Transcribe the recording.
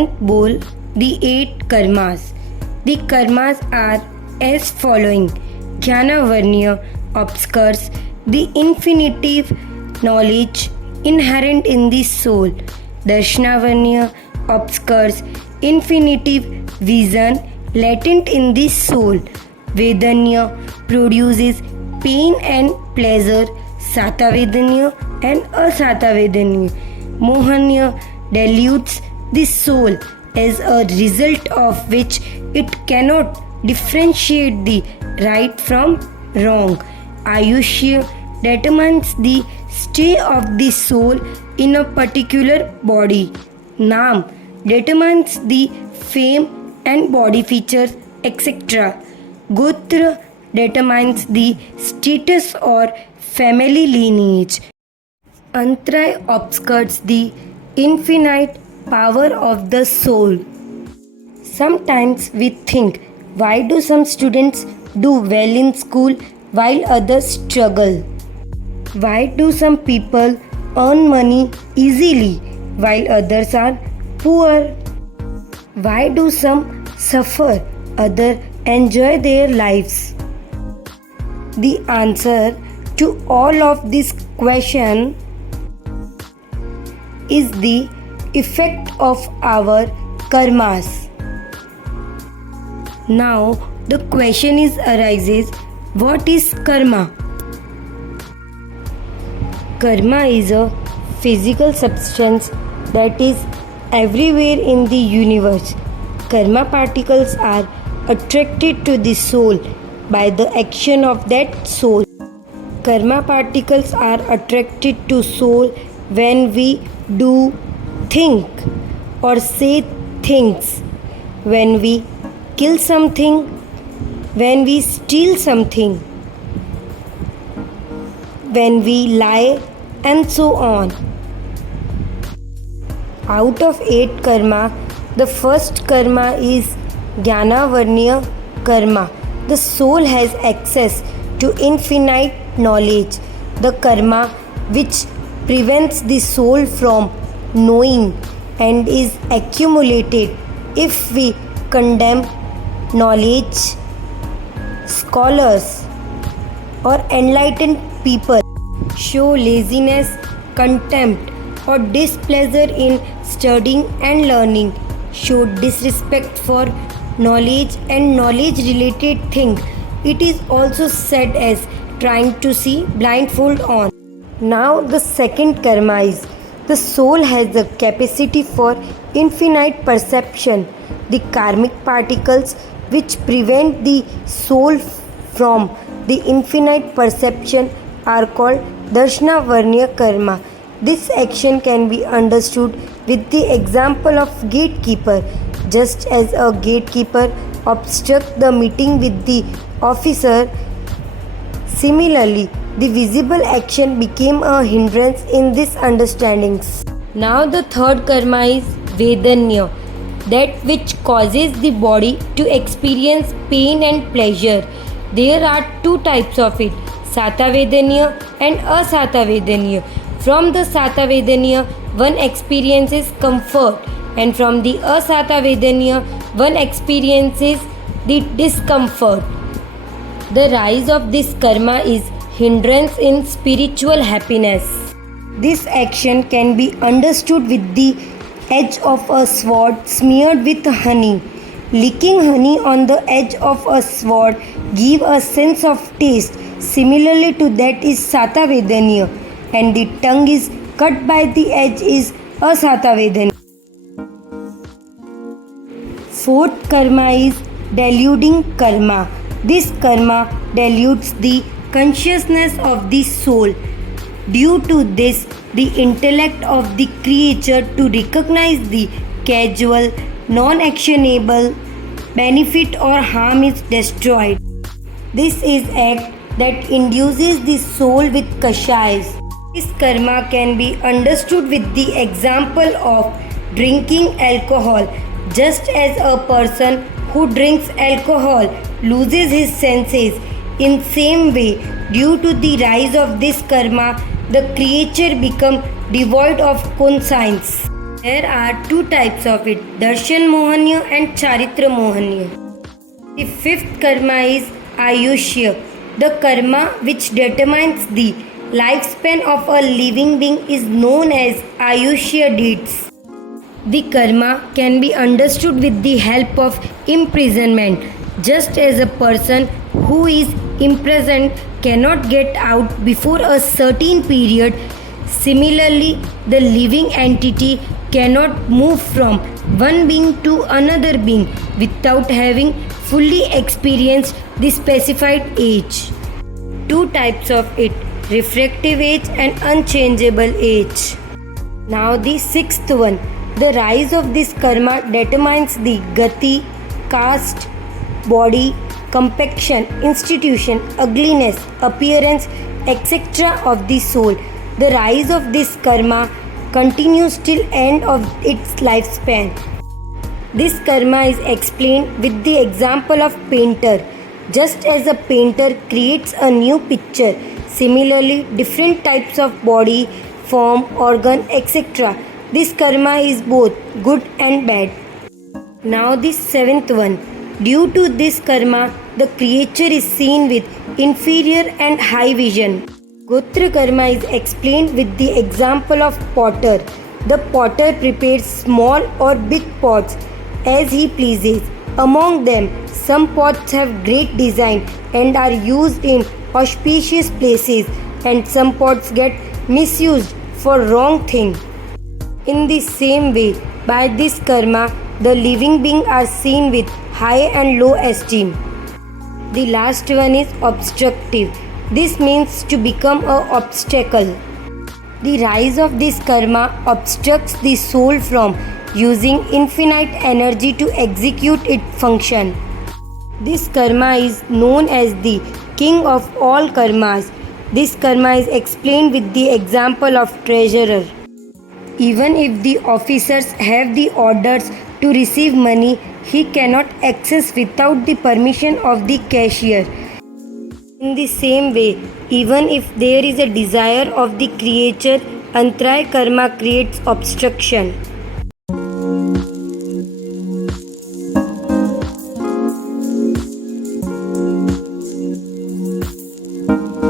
Unbowl the 8 karmas. The karmas are as following. Jnanavarnya obscures the infinitive knowledge inherent in the soul. Darshnavarnya obscures infinitive vision latent in the soul. Vedanya produces pain and pleasure. Satavedanya and Asatavedanya. Mohanya deludes the soul, as a result of which it cannot differentiate the right from wrong. Ayushya determines the stay of the soul in a particular body. Nam determines the fame and body features, etc. Gotra determines the status or family lineage. Antray obscures the infinite power of the soul. Sometimes we think, why do some students do well in school while others struggle? Why do some people earn money easily while others are poor? Why do some suffer, others enjoy their lives? The answer to all of these questions is the effect of our karmas. Now the question arises, what is karma? Karma is a physical substance that is everywhere in the universe. Karma particles are attracted to the soul by the action of that soul. Karma particles are attracted to soul when we do, think or say things, when we kill something, when we steal something, when we lie, and so on. Out of 8 karma, the first karma is Jnanavarnya karma. The soul has access to infinite knowledge. The karma which prevents the soul from knowing and is accumulated if we condemn knowledge, scholars or enlightened people, show laziness, contempt or displeasure in studying and learning, show disrespect for knowledge and knowledge related things. It is also said as trying to see blindfold on. Now the second karma is, the soul has the capacity for infinite perception. The karmic particles which prevent the soul from the infinite perception are called Darshnavarnya karma. This action can be understood with the example of gatekeeper. Just as a gatekeeper obstructs the meeting with the officer, similarly, the visible action became a hindrance in these understandings. Now the third karma is Vedanya, that which causes the body to experience pain and pleasure. There are 2 types of it, Satavedanya and Asatavedanya. From the Satavedanya, one experiences comfort, and from the Asatavedanya, one experiences the discomfort. The rise of this karma is hindrance in spiritual happiness. This action can be understood with the edge of a sword smeared with honey. Licking honey on the edge of a sword gives a sense of taste. Similarly to that is Satavedanya, and the tongue is cut by the edge is Asatavedanya. Fourth karma is deluding karma. This karma deludes the consciousness of the soul. Due to this, the intellect of the creature to recognize the casual, non-actionable benefit or harm is destroyed. This is act that induces the soul with kashayas. This karma can be understood with the example of drinking alcohol. Just as a person who drinks alcohol loses his senses, in same way, due to the rise of this karma, the creature become devoid of conscience. There are two types of it, Darshan Mohanya and Charitra Mohanya. The fifth karma is Ayushya. The karma which determines the lifespan of a living being is known as Ayushya deeds. The karma can be understood with the help of imprisonment. Just as a person who is imprisoned cannot get out before a certain period, similarly, the living entity cannot move from one being to another being without having fully experienced the specified age. Two types of it, refractive age and unchangeable age. Now the sixth one, the rise of this karma determines the gati, caste, body, complexion, institution, ugliness, appearance, etc. of the soul. The rise of this karma continues till end of its lifespan. This karma is explained with the example of painter. Just as a painter creates a new picture, similarly different types of body, form, organ, etc. This karma is both good and bad. Now the seventh one. Due to this karma, the creature is seen with inferior and high vision. Gotra karma is explained with the example of potter. The potter prepares small or big pots as he pleases. Among them, some pots have great design and are used in auspicious places, and some pots get misused for wrong thing. In the same way, by this karma, the living beings are seen with high and low esteem. The last one is obstructive. This means to become an obstacle. The rise of this karma obstructs the soul from using infinite energy to execute its function. This karma is known as the king of all karmas. This karma is explained with the example of treasurer. Even if the officers have the orders to receive money, he cannot access without the permission of the cashier. In the same way, even if there is a desire of the creature, Antraya karma creates obstruction.